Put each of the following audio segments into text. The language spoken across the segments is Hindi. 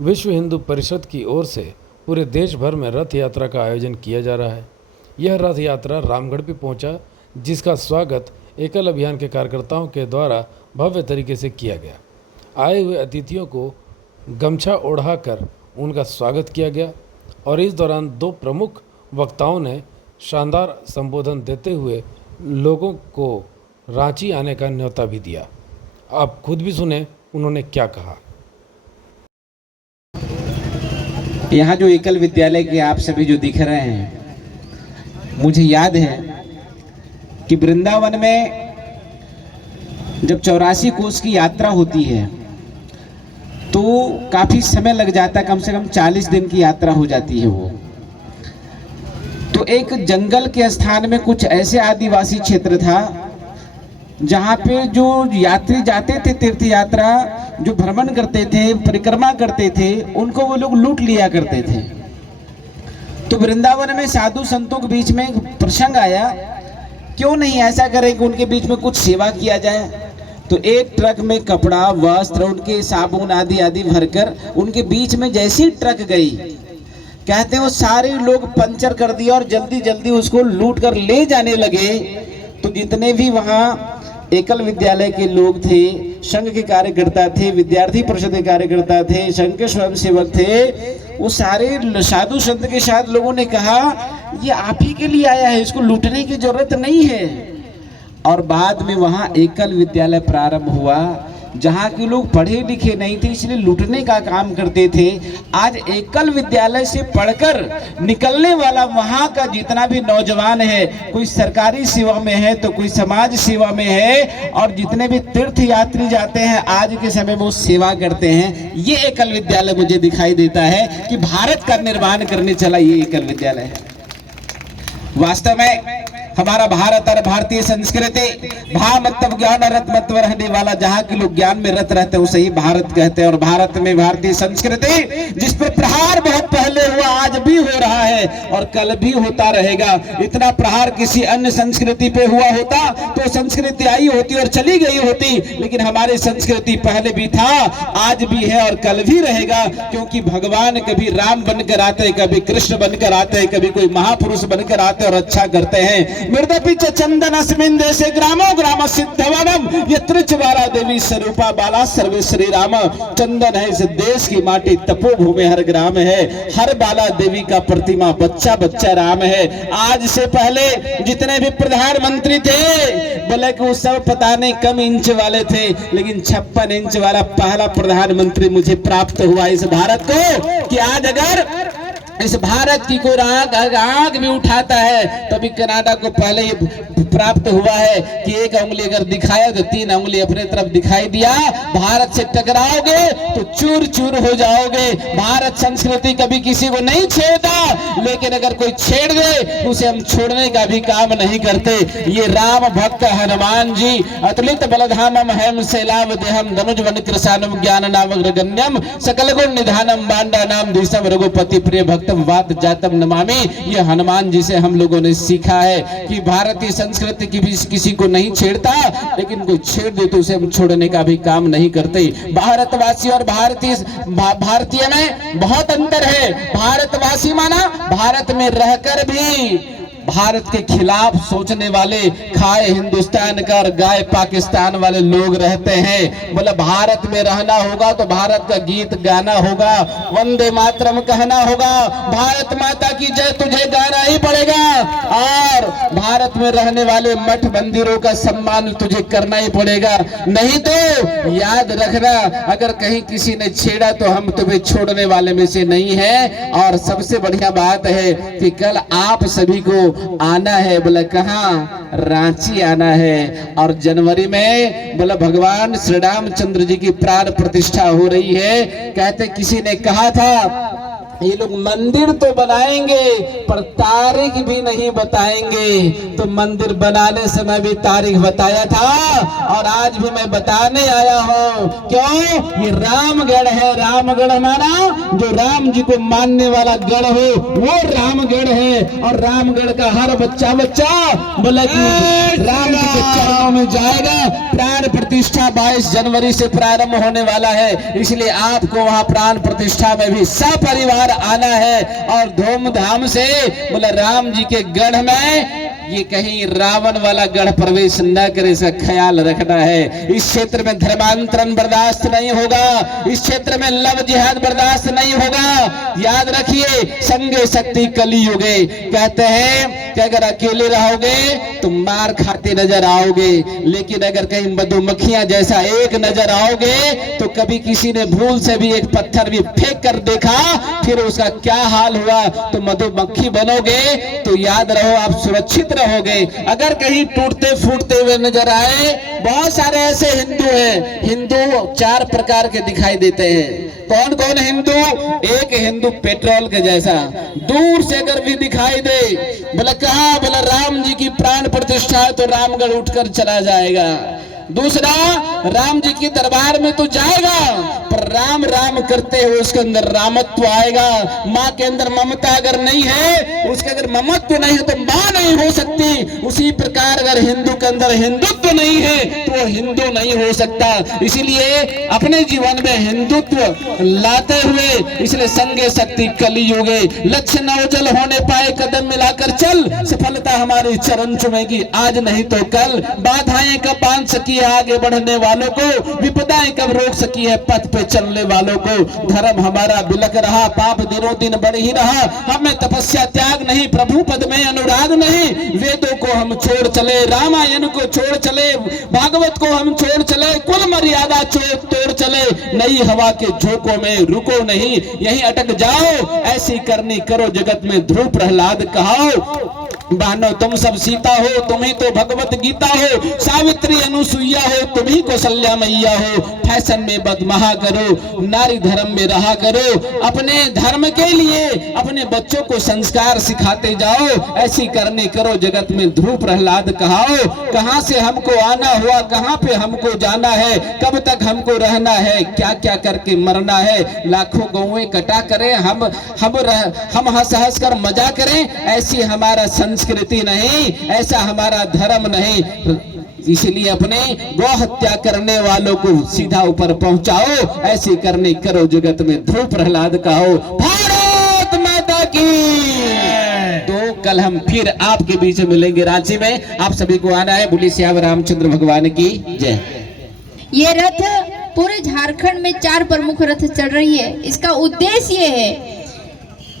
विश्व हिंदू परिषद की ओर से पूरे देश भर में रथ यात्रा का आयोजन किया जा रहा है। यह रथ यात्रा रामगढ़ भी पहुंचा, जिसका स्वागत एकल अभियान के कार्यकर्ताओं के द्वारा भव्य तरीके से किया गया। आए हुए अतिथियों को गमछा ओढ़ाकर उनका स्वागत किया गया और इस दौरान दो प्रमुख वक्ताओं ने शानदार संबोधन देते हुए लोगों को रांची आने का न्योता भी दिया। आप खुद भी सुने उन्होंने क्या कहा। यहाँ जो एकल विद्यालय के आप सभी जो दिख रहे हैं, मुझे याद है कि वृंदावन में जब 84 कोस की यात्रा होती है तो काफी समय लग जाता है, कम से कम 40 दिन की यात्रा हो जाती है वो। तो एक जंगल के स्थान में कुछ ऐसे आदिवासी क्षेत्र था जहाँ पे जो यात्री जाते थे, तीर्थ यात्रा जो भ्रमण करते थे, परिक्रमा करते थे, उनको वो लोग लूट लिया करते थे। तो वृंदावन में साधु संतों के बीच में एक प्रसंग आया, क्यों नहीं ऐसा करें कि उनके बीच में कुछ सेवा किया जाए। तो एक ट्रक में कपड़ा, वस्त्र, उनके साबुन आदि आदि भरकर उनके बीच में जैसी ट्रक गई, कहते हैं वो सारे लोग पंचर कर दिया और जल्दी जल्दी उसको लूट कर ले जाने लगे। तो जितने भी वहाँ एकल विद्यालय के लोग थे, संघ के कार्यकर्ता थे, विद्यार्थी परिषद के कार्यकर्ता थे, संघ के स्वयंसेवक थे, वो सारे साधु संत के साथ लोगों ने कहा ये आप ही के लिए आया है, इसको लूटने की जरूरत नहीं है। और बाद में वहाँ एकल विद्यालय प्रारंभ हुआ, जहाँ के लोग पढ़े लिखे नहीं थे इसलिए लूटने का काम करते थे। आज एकल विद्यालय से पढ़कर निकलने वाला वहाँ का जितना भी नौजवान है, कोई सरकारी सेवा में है तो कोई समाज सेवा में है, और जितने भी तीर्थ यात्री जाते हैं आज के समय में वो सेवा करते हैं। ये एकल विद्यालय मुझे दिखाई देता है कि भारत का निर्माण करने चला ये एकल विद्यालय है। वास्तव में हमारा भारत और भारतीय संस्कृति भा मतलब ज्ञान रत मत रहने वाला, जहाँ के लोग ज्ञान में रत रहते हैं उसे ही भारत कहते हैं। और भारत में भारतीय संस्कृति जिस पर प्रहार बहुत पहले हुआ, आज भी हो रहा है और कल भी होता रहेगा। इतना प्रहार किसी अन्य संस्कृति पे हुआ होता तो संस्कृति आई होती और चली गई होती, लेकिन हमारी संस्कृति पहले भी था, आज भी है और कल भी रहेगा। क्योंकि भगवान कभी राम बनकर आते, कभी कृष्ण बनकर आते, कभी कोई महापुरुष बनकर आते और अच्छा करते हैं। मृदपि च चंदन अस्मिन् देशे ग्रामो ग्राम सिद्धवनम यत्र च बाला देवी स्वरूपा बाला सर्वे श्री राम। चंदन है इस देश की माटी, तपोभूमि हर ग्राम है, हर बाला देवी का प्रतिमा, बच्चा बच्चा राम है। आज से पहले जितने भी प्रधानमंत्री थे बोले कि वो सब पता नहीं कम इंच वाले थे, लेकिन 56 इंच वाला पहला प्रधानमंत्री मुझे प्राप्त हुआ इस भारत को। कि आज अगर इस भारत की कोई आग भी उठाता है तभी कनाडा को पहले ही प्राप्त हुआ है कि एक उंगली अगर दिखाया तो 3 उंगली अपने तरफ दिखाई दिया। भारत से टकराओगे तो चूर चूर हो जाओगे। भारत संस्कृति कभी किसी को नहीं छेड़ता, लेकिन अगर कोई छेड़ दे तो उसे हम छोड़ने का भी काम नहीं करते। ये राम भक्त हनुमान जी अतुलित बलधामम हेम शैलाव देहम धनुज वन कृशानम ज्ञान नाम गण्यम सकल गुण निधानम बांडा नाम दिशम रघुपति प्रिय भक्त वात जातम नमामि। ये हनुमान जी से हम लोगों ने सीखा है कि भारतीय संस्कृति की भी किसी को नहीं छेड़ता, लेकिन कोई छेड़ दे तो उसे हम छोड़ने का भी काम नहीं करते। भारतवासी और भारतीय में बहुत अंतर है। भारतवासी माना भारत में रहकर भी भारत के खिलाफ सोचने वाले, खाए हिंदुस्तान का और गाय पाकिस्तान वाले लोग रहते हैं। बोले भारत में रहना होगा तो भारत का गीत गाना होगा, वंदे मातरम कहना होगा, भारत माता की जय तुझे गाना ही पड़ेगा, और भारत में रहने वाले मठ मंदिरों का सम्मान तुझे करना ही पड़ेगा। नहीं तो याद रखना, अगर कहीं किसी ने छेड़ा तो हम तुम्हें छोड़ने वाले में से नहीं है। और सबसे बढ़िया बात है कि कल आप सभी को आना है। बोला कहाँ? रांची आना है। और जनवरी में बोला भगवान श्री रामचंद्र जी की प्राण प्रतिष्ठा हो रही है। कहते किसी ने कहा था ये लोग मंदिर तो बनाएंगे पर तारीख भी नहीं बताएंगे। तो मंदिर बनाने समय भी तारीख बताया था और आज भी मैं बताने आया हूँ। क्यों? ये रामगढ़ है। रामगढ़ हमारा जो राम जी को मानने वाला गढ़ हो वो रामगढ़ है। और रामगढ़ का हर बच्चा बोला कि राम जी के चरणों में जाएगा। प्राण प्रतिष्ठा 22 जनवरी से प्रारंभ होने वाला है, इसलिए आपको वहां प्राण प्रतिष्ठा में भी सपरिवार आना है और धूमधाम से बोला राम जी के गढ़ में ये कहीं रावण वाला गढ़ प्रवेश न करे, इसका ख्याल रखना है। इस क्षेत्र में धर्मांतरण बर्दाश्त नहीं होगा, इस क्षेत्र में लव जिहाद बर्दाश्त नहीं होगा। याद रखिए, संगे शक्ति कलियुगे। कहते हैं कि अगर अकेले रहोगे तो मार खाते नजर आओगे, लेकिन अगर कहीं मधुमक्खियां जैसा एक नजर आओगे तो कभी किसी ने भूल से भी एक पत्थर भी फेंक कर देखा फिर उसका क्या हाल हुआ, तो मधुमक्खी बनोगे तो याद रहो आप सुरक्षित रहोगे। अगर कहीं टूटते फूटते हुए नजर आए, बहुत सारे ऐसे हिंदू हैं, हिंदू 4 प्रकार के दिखाई देते हैं। कौन कौन हिंदू? एक हिंदू पेट्रोल के जैसा, दूर से अगर भी दिखाई दे, बोला कहा, बोला राम जी की प्राण प्रतिष्ठा है तो रामगढ़ उठकर चला जाएगा। दूसरा, राम जी के दरबार में तो जाएगा पर राम राम करते हुए उसके अंदर रामत्व आएगा। माँ के अंदर ममता अगर नहीं है, उसके अगर ममत्व नहीं है तो माँ नहीं हो सकती। उसी प्रकार अगर हिंदू के अंदर हिंदुत्व नहीं है तो वो हिंदू नहीं हो सकता। इसीलिए अपने जीवन में हिंदुत्व लाते हुए, इसलिए संगे शक्ति कलियुगे। लक्ष्य न उजल होने पाए कदम मिलाकर चल, सफलता हमारे चरण चुमेगी आज नहीं तो कल। बाधाएं कब बांध सकी है आगे बढ़ने वालों को, विपदाएं कब रोक सकी है पथ पे चलने वालों को। धर्म हमारा बिलक रहा, पाप दिनों दिन बढ़ ही रहा। हमें तपस्या त्याग नहीं, प्रभु पद में अनुराग नहीं। वेदों को हम छोड़ चले, रामायण को छोड़ चले, भागवत को हम छोड़ चले, कुल मर्यादा तोड़ चले। नई हवा के झोंकों में रुको नहीं, यहीं अटक जाओ। ऐसी करनी करो जगत में ध्रुव प्रहलाद कहाओ। बहनों तुम सब सीता हो, तुम ही तो भगवत गीता हो। सावित्री अनुसुईया हो, तुम ही कौशल्या मैया हो। फैशन में बदमहा करो, नारी धर्म में रहा करो। अपने धर्म के लिए अपने बच्चों को संस्कार सिखाते जाओ। ऐसी करनी करो जगत में ध्रुव प्रहलाद कहाओ। कहां से हमको आना हुआ, कहां पे हमको जाना है, कब तक हमको रहना है, क्या क्या करके मरना है। लाखों गौएं कटा करें, हम हंस हंस कर मजा करें, ऐसी हमारा संस्कृति नहीं, ऐसा हमारा धर्म नहीं। इसलिए अपने गौ हत्या करने वालों को सीधा ऊपर पहुंचाओ। ऐसी करनी करो जगत में ध्रुव प्रहलाद कहो। भारत माता की। तो कल हम फिर आपके बीच में मिलेंगे रांची में। आप सभी को आना है। बोलिए श्याम रामचंद्र भगवान की जय। ये रथ पूरे झारखंड में 4 प्रमुख रथ चल रही है। इसका उद्देश्य ये है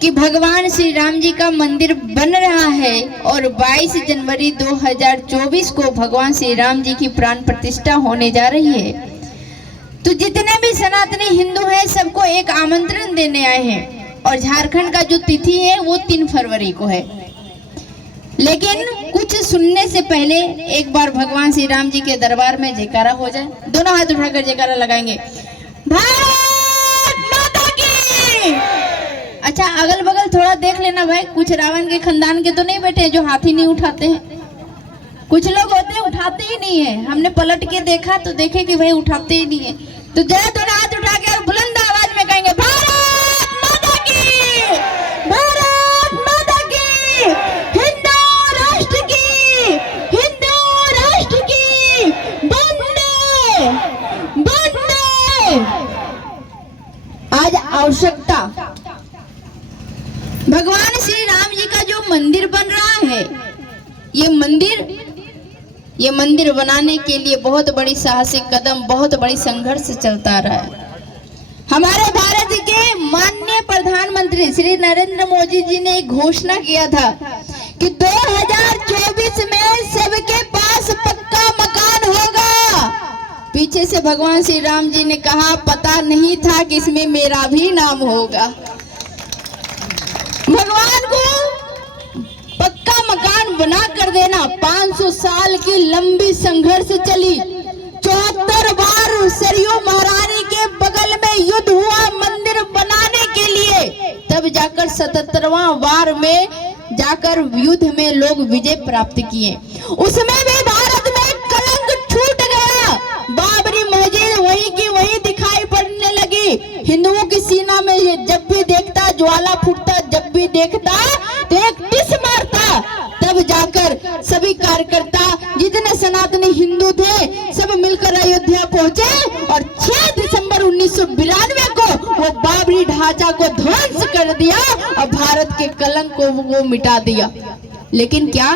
कि भगवान श्री राम जी का मंदिर बन रहा है और 22 जनवरी 2024 को भगवान श्री राम जी की प्राण प्रतिष्ठा होने जा रही है। तो जितने भी सनातनी हिंदू हैं सबको एक आमंत्रण देने आए हैं और झारखंड का जो तिथि है वो 3 फरवरी को है। लेकिन कुछ सुनने से पहले एक बार भगवान श्री राम जी के दरबार में जयकारा हो जाए। दोनों हाथ उठाकर जयकारा लगाएंगे। भारत माता की। अच्छा, अगल बगल थोड़ा देख लेना भाई, कुछ रावण के खानदान के तो नहीं बैठे हैं जो हाथी नहीं उठाते हैं। कुछ लोग होते हैं उठाते ही नहीं है। हमने पलट के देखा तो देखे कि भाई उठाते ही नहीं है। तो जय दोनों हाथ उठा के और बुलंद आवाज में कहेंगे भारत माता की, भारत माता की, हिंदू राष्ट्र की, हिंदू राष्ट्र की, वंदे वंदे। आज आवश्यकता भगवान श्री राम जी का जो मंदिर बन रहा है, ये मंदिर बनाने के लिए बहुत बड़ी साहसिक कदम, बहुत बड़ी संघर्ष चलता रहा है। हमारे भारत के माननीय प्रधानमंत्री श्री नरेंद्र मोदी जी ने एक घोषणा किया था कि 2024 में सबके पास पक्का मकान होगा। पीछे से भगवान श्री राम जी ने कहा पता नहीं था कि इसमें मेरा भी नाम होगा। भगवान को पक्का मकान बना कर देना 500 साल की लंबी संघर्ष चली। 74 बार सरयू महारानी के बगल में युद्ध हुआ मंदिर बनाने के लिए। तब जाकर 77वां वार में जाकर युद्ध में लोग विजय प्राप्त किए। उसमें भी भारत में कलंक छूट गया। बाबरी मस्जिद वहीं की वहीं दिखाई पड़ने लगी। हिंदुओं की सीना में जब भी देखता ज्वाला फूटता, जब भी देखता तो एक टिस मारता। तब जाकर सभी कार्यकर्ता जितने सनातनी हिंदू थे सब मिलकर अयोध्या पहुंचे और 6 दिसंबर 1992 को वो बाबरी ढांचा को ध्वंस कर दिया और भारत के कलंक को वो मिटा दिया। लेकिन क्या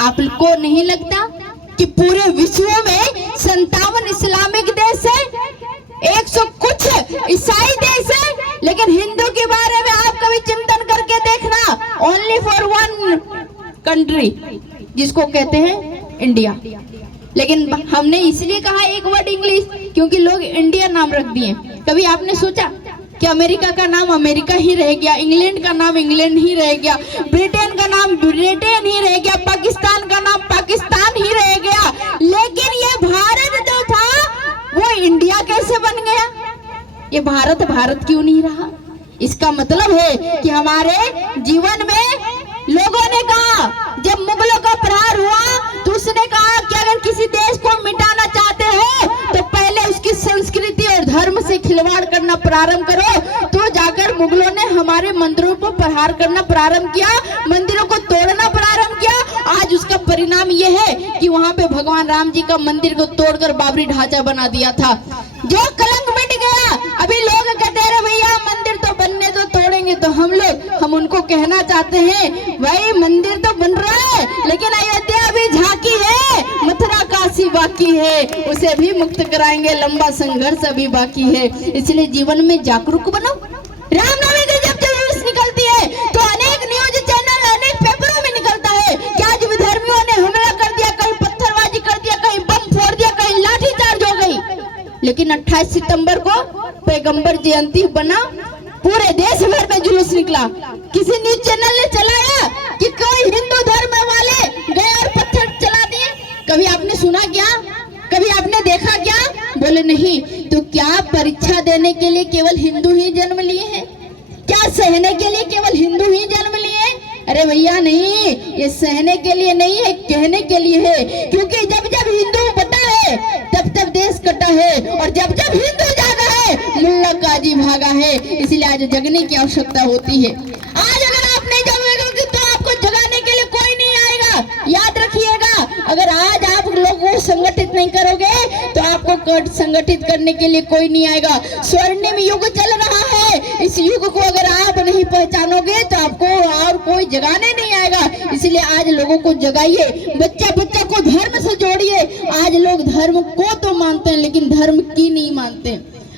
आपको नहीं लगता कि पूरे विश्व में 57 इस्लामिक देश है, 100 कुछ ईसाई देश है, लेकिन हिंदू के बारे में आप कभी चिंतन करके देखना, ओनली फॉर वन कंट्री जिसको कहते हैं इंडिया। लेकिन हमने इसलिए कहा एक वर्ड इंग्लिश क्योंकि लोग इंडिया नाम रख दिए। कभी आपने सोचा कि अमेरिका का नाम अमेरिका ही रह गया, इंग्लैंड का नाम इंग्लैंड ही रह गया, ब्रिटेन का नाम ब्रिटेन ही रह गया, पाकिस्तान का नाम पाकिस्तान ही रह गया, लेकिन ये भारत जो था वो इंडिया कैसे बन गया? ये भारत भारत क्यों नहीं रहा? इसका मतलब है कि हमारे जीवन में लोगों ने कहा, जब मुगलों का प्रहार हुआ तो उसने कहा कि अगर किसी देश को मिटाना चाहते हो तो पहले उसकी संस्कृति और धर्म से खिलवाड़ करना प्रारंभ करो। तो जाकर मुगलों ने हमारे मंदिरों को प्रहार करना प्रारंभ किया, मंदिरों को तोड़ना प्रारंभ किया। आज उसका परिणाम यह है कि वहां पे भगवान राम जी का मंदिर को तोड़कर बाबरी ढांचा बना दिया था। जो कलंक मिट गया। अभी लोग कहते हैं भैया मंदिर तो बनने दो, तोड़ेंगे तो हम उनको कहना चाहते हैं भाई मंदिर तो बन रहा है लेकिन अयोध्या अभी झांकी है, मथुरा काशी बाकी है, उसे भी मुक्त कराएंगे, लंबा संघर्ष अभी बाकी है। इसलिए जीवन में जागरूक बनो। रामनवमी की जब जुलूस निकलती है तो अनेक न्यूज चैनल अनेक पेपरों में निकलता है कि आज विधर्मियों ने हमला कर दिया, कहीं पत्थरबाजी कर दिया, कहीं बम फोड़ दिया, कहीं लाठीचार्ज हो गई। लेकिन 28 सितंबर को पैगंबर जयंती बना, पूरे देश भर में जुलूस निकला। किसी न्यूज चैनल ने चलाया कि कोई हिंदू धर्म वाले गए और पत्थर चला दिए? कभी आपने सुना क्या? कभी आपने देखा क्या? बोले नहीं। तो क्या परीक्षा देने के लिए केवल हिंदू ही जन्म लिए हैं? क्या सहने के लिए केवल हिंदू ही जन्म लिए? अरे भैया नहीं, ये सहने के लिए नहीं है, कहने के लिए है। क्योंकि जब जब हिंदू बटा है तब तब देश कटा है, और जब जब हिंदू जागा है मुल्ला काजी भागा है। इसलिए आज जगने की आवश्यकता होती है। आज अगर आप नहीं जगोगे तो आपको जगाने के लिए कोई नहीं आएगा। याद रखिएगा, अगर आज आप लोगों को संगठित नहीं करोगे तो आपको संगठित करने के लिए कोई नहीं आएगा। स्वर्णिम युग चल रहा है, इस युग को अगर आप नहीं पहचानोगे तो आपको और कोई जगाने नहीं आएगा। इसलिए आज लोगों को जगाइए, बच्चा बच्चा को धर्म से जोड़िए। आज लोग धर्म को तो मानते हैं लेकिन धर्म की नहीं मानते।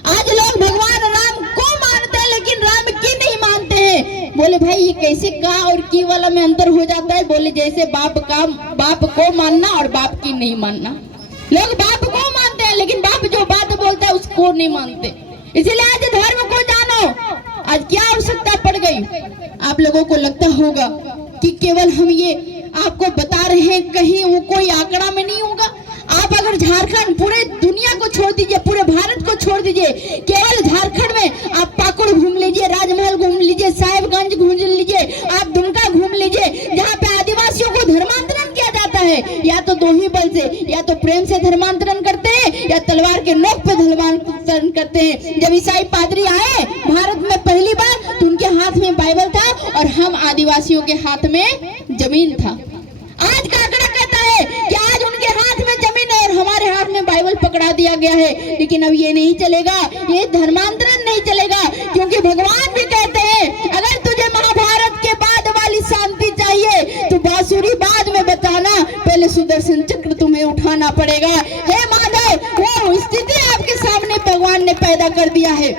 आज लोग भगवान राम को मानते हैं लेकिन राम की नहीं मानते हैं। बोले भाई ये कैसे का और की वाला में अंतर हो जाता है? बोले जैसे बाप को मानना और बाप की नहीं मानना। लोग बाप को मानते हैं लेकिन बाप जो बात बोलता है उसको नहीं मानते। इसीलिए आज धर्म को जानो। आज क्या आवश्यकता पड़ गई? आप लोगों को लगता होगा कि केवल हम ये आपको बता रहे हैं, कहीं वो कोई आंकड़ा में नहीं होगा। आप अगर झारखंड, पूरे दुनिया को छोड़ दीजिए, पूरे भारत को छोड़ दीजिए, केवल झारखंड में आप पाकुड़ घूम लीजिए, राजमहल घूम लीजिए, साहिबगंज घूम लीजिए, आप दुमका घूम लीजिए, जहाँ पे आदिवासियों को धर्मांतरण किया जाता है, या तो दो ही बल से, या तो प्रेम से धर्मांतरण करते हैं या तलवार के नोक पे धर्मांतरण करते हैं। जब ईसाई पादरी आए भारत में पहली बार तो उनके हाथ में बाइबल था और हम आदिवासियों के हाथ में जमीन था। आज का आंकड़ा कहता है कि आज उनके हाथ में जमीन है और हमारे हाथ में बाइबल पकड़ा दिया गया है। लेकिन अब ये नहीं चलेगा, ये धर्मांतरण नहीं चलेगा, क्योंकि भगवान भी कहते हैं अगर तुझे महाभारत के बाद वाली शांति चाहिए तो बांसुरी बाद में बताना, पहले सुदर्शन चक्र तुम्हें उठाना पड़ेगा। हे माधव, वो स्थिति आपके सामने भगवान ने पैदा कर दिया है।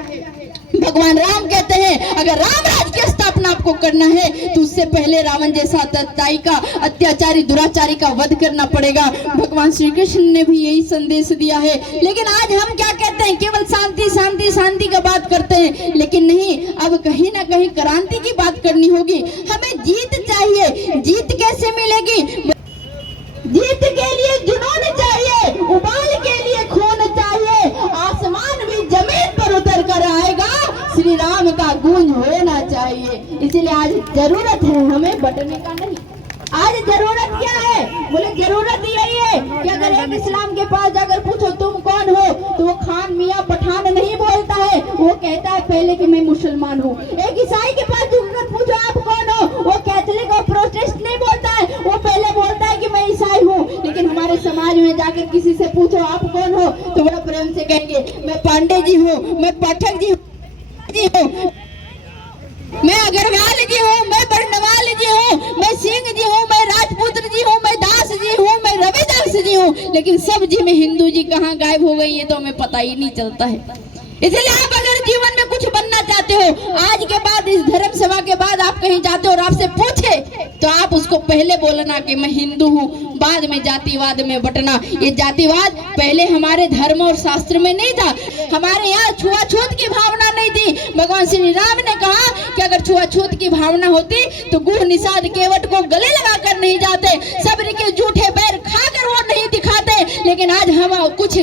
भगवान राम कहते हैं अगर राम राज्य की स्थापना आपको करना है तो उससे पहले रावण जैसा अत्याचारी दुराचारी का वध करना पड़ेगा। भगवान श्री कृष्ण ने भी यही संदेश दिया है। लेकिन आज हम क्या कहते हैं? केवल शांति शांति शांति का बात करते हैं, लेकिन नहीं, अब कहीं ना कहीं क्रांति की बात करनी होगी। हमें जीत चाहिए। जीत कैसे मिलेगी? जीत के लिए जुनून चाहिए, उबाल के लिए खून चाहिए, आसमान भी जमीन पर उतर कर आएगा। श्री श्री राम का गूंज होना चाहिए। इसलिए आज जरूरत है हमें बटने का नहीं। आज जरूरत क्या है? बोले जरूरत यही है कि अगर एक इस्लाम के पास जाकर पूछो तुम कौन हो, तो वो खान मियाँ पठान नहीं बोलता है, वो कहता है पहले कि मैं मुसलमान हूँ। एक ईसाई के पास जरूरत पूछो आप कौन हो, वो कैथोलिक और प्रोटेस्टेंट नहीं बोलता है, वो पहले बोलता है कि मैं ईसाई हूँ। लेकिन हमारे समाज में जाकर किसी से पूछो आप कौन हो, तो बड़ा प्रेम से कहेंगे मैं पांडे जी हूँ, मैं पाठक जी हूँ, मैं अग्रवाल जी हूँ, मैं बर्नवाल जी हूँ, मैं सिंह जी हूँ, मैं राजपूत जी हूँ, मैं दास जी हूँ, मैं रविदास जी हूँ। लेकिन सब जी में हिंदू जी कहाँ गायब हो गई है तो हमें पता ही नहीं चलता है। इसलिए आप अगर जीवन में कुछ बनना चाहते हो, आज के बाद इस धर्म सभा के बाद आप कहीं जाते हो और आपसे पूछे, तो आप उसको पहले बोलना कि मैं हिंदू हूँ, बाद में जातिवाद में बटना। ये जातिवाद पहले हमारे धर्म और शास्त्र में नहीं था। हमारे यहाँ छुआछूत की भावना नहीं थी। भगवान श्री राम ने कहा कि अगर छुआछूत की भावना होती तो गुह निषाद केवट को गले लगाकर नहीं जाते, सब्र के जूठे पैर खाकर वो नहीं दिखाते। लेकिन आज हम कुछ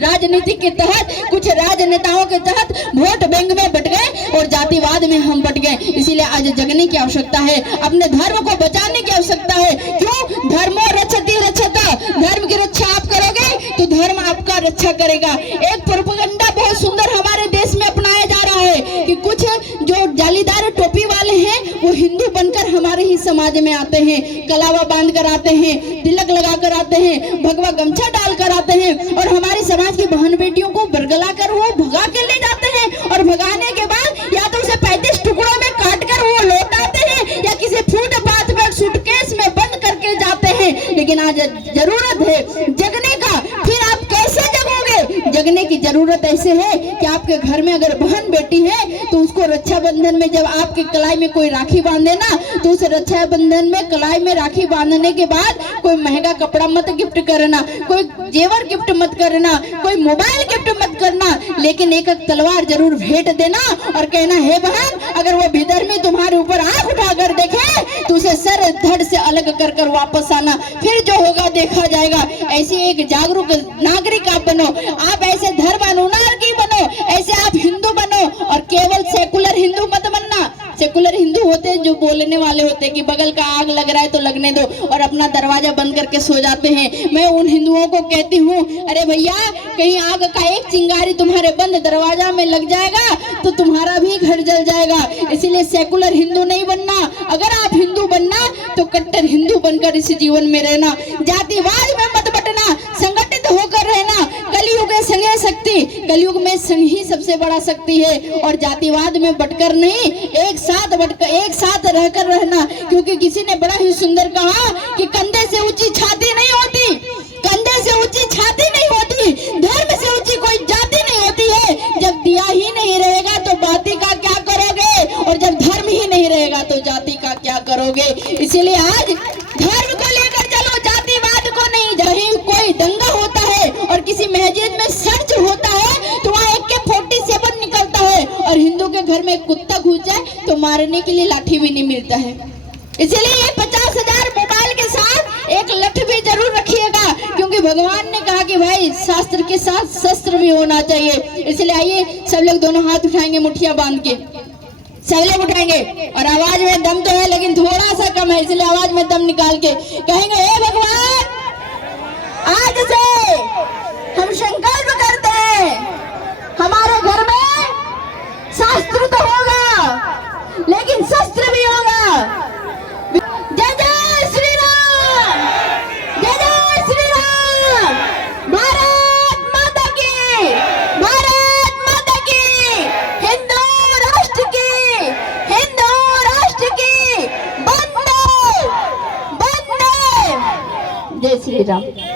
राजनीति के तहत, कुछ राजनेताओं के तहत वोट बैंक में बट गए और जातिवाद में हम बट गए। इसीलिए आज जगने की आवश्यकता है, अपने धर्म को बचाने की आवश्यकता है। क्यों? धर्मो रक्षति रक्षता, धर्म की रक्षा आप करोगे तो धर्म आपका रक्षा करेगा। एक प्रोपेगेंडा बहुत सुंदर हमारे देश में अपनाया जा रहा है कि कुछ जो जालीदार टोपी वाले हैं वो हिंदू बनकर हमारे ही समाज में आते हैं, कलावा बांध कर आते हैं, तिलक लगा कर आते हैं, भगवा गमछा डाल कर आते हैं और हमारे समाज की बहन बेटियों को बरगला कर वो भगा के ले जाते हैं। और भगाने के बाद या तो उसे 35 टुकड़ों में काट कर वो लौट आते हैं या किसी फुटपाथ पर सूटकेस में बंद करके जाते हैं। लेकिन आज जरूरत है जगने का। फिर आप कैसे जगोगे? जगने की जरूरत ऐसे है कि आपके घर में अगर बहन बेटी है तो उसको रक्षाबंधन में जब आपके कलाई में कोई राखी बांधे ना, तो उस रक्षाबंधन में कलाई में राखी बांधने के बाद कोई महंगा कपड़ा मत गिफ्ट करना, कोई जेवर गिफ्ट मत करना, कोई मोबाइल गिफ्ट मत करना, लेकिन एक तलवार जरूर भेंट देना और कहना हे बहन, अगर वो भीतर में तुम्हारे ऊपर आंख उठाकर देखे तो उसे सर धड़ से अलग कर कर वापस आना, फिर जो होगा देखा जाएगा। ऐसी एक जागरूक नागरिक आप बनो, आप ऐसे धर्म अनुरागी बनो, ऐसे आप हिंदू बनो और केवल सेकुलर हिंदू मत बनना। सेकुलर हिंदू होते हैं जो बोलने वाले होते हैं कि बगल का आग लग रहा है तो लगने दो और अपना दरवाजा बंद करके सो जाते हैं। मैं उन हिंदुओं को कहती हूँ, अरे भैया, कहीं आग का एक चिंगारी तुम्हारे बंद दरवाजा में लग जाएगा तो तुम्हारा भी घर जल जाएगा। इसीलिए सेकुलर हिंदू नहीं बनना। अगर आप हिंदू बनना तो कट्टर हिंदू बनकर इस जीवन में रहना, जातिवाद में मत बटना, संगठित होकर रहना। कलयुग है संगे शक्ति, कलयुग में संग ही सबसे बड़ा शक्ति है और जातिवाद में बटकर नहीं, एक साथ रहकर रहना। क्योंकि किसी ने बड़ा ही सुंदर कहा कि कंधे से ऊंची छाती नहीं होती, कंधे से ऊंची छाती नहीं होती, धर्म से ऊंची कोई जाति नहीं होती है। जब दिया ही नहीं रहेगा तो बाती का क्या करोगे, और जब धर्म ही नहीं रहेगा तो जाति का क्या करोगे। इसीलिए आज धर्म को लेकर चलो, जातिवाद को नहीं। जब कोई दंगा होता है और किसी मस्जिद में सर्च होता है तो वहाँ AK-47 निकलता है और हिंदू के घर में कुत्ता घुस जाए तो मारने के लिए लाठी भी नहीं मिलता है। इसलिए ये 50,000 मोबाइल के साथ एक लठ भी जरूर रखिएगा, क्योंकि भगवान ने कहा कि भाई शास्त्र के साथ शस्त्र भी होना चाहिए। इसलिए आइए सब लोग दोनों हाथ उठाएंगे मुठ्ठियां बांध के, सब लोग उठाएंगे और आवाज में दम तो है लेकिन थोड़ा सा कम है, इसलिए आवाज में दम निकाल के कहेंगे, हे भगवान, आज से हम संकल्प करते हैं हमारे घर में शास्त्र तो होगा लेकिन शस्त्र भी होगा। जय जय श्री राम, जय जय श्री राम। भारत माता की, भारत माता की, हिंदू राष्ट्र की, हिंदू राष्ट्र की, वंदे वंदे। जय श्री राम।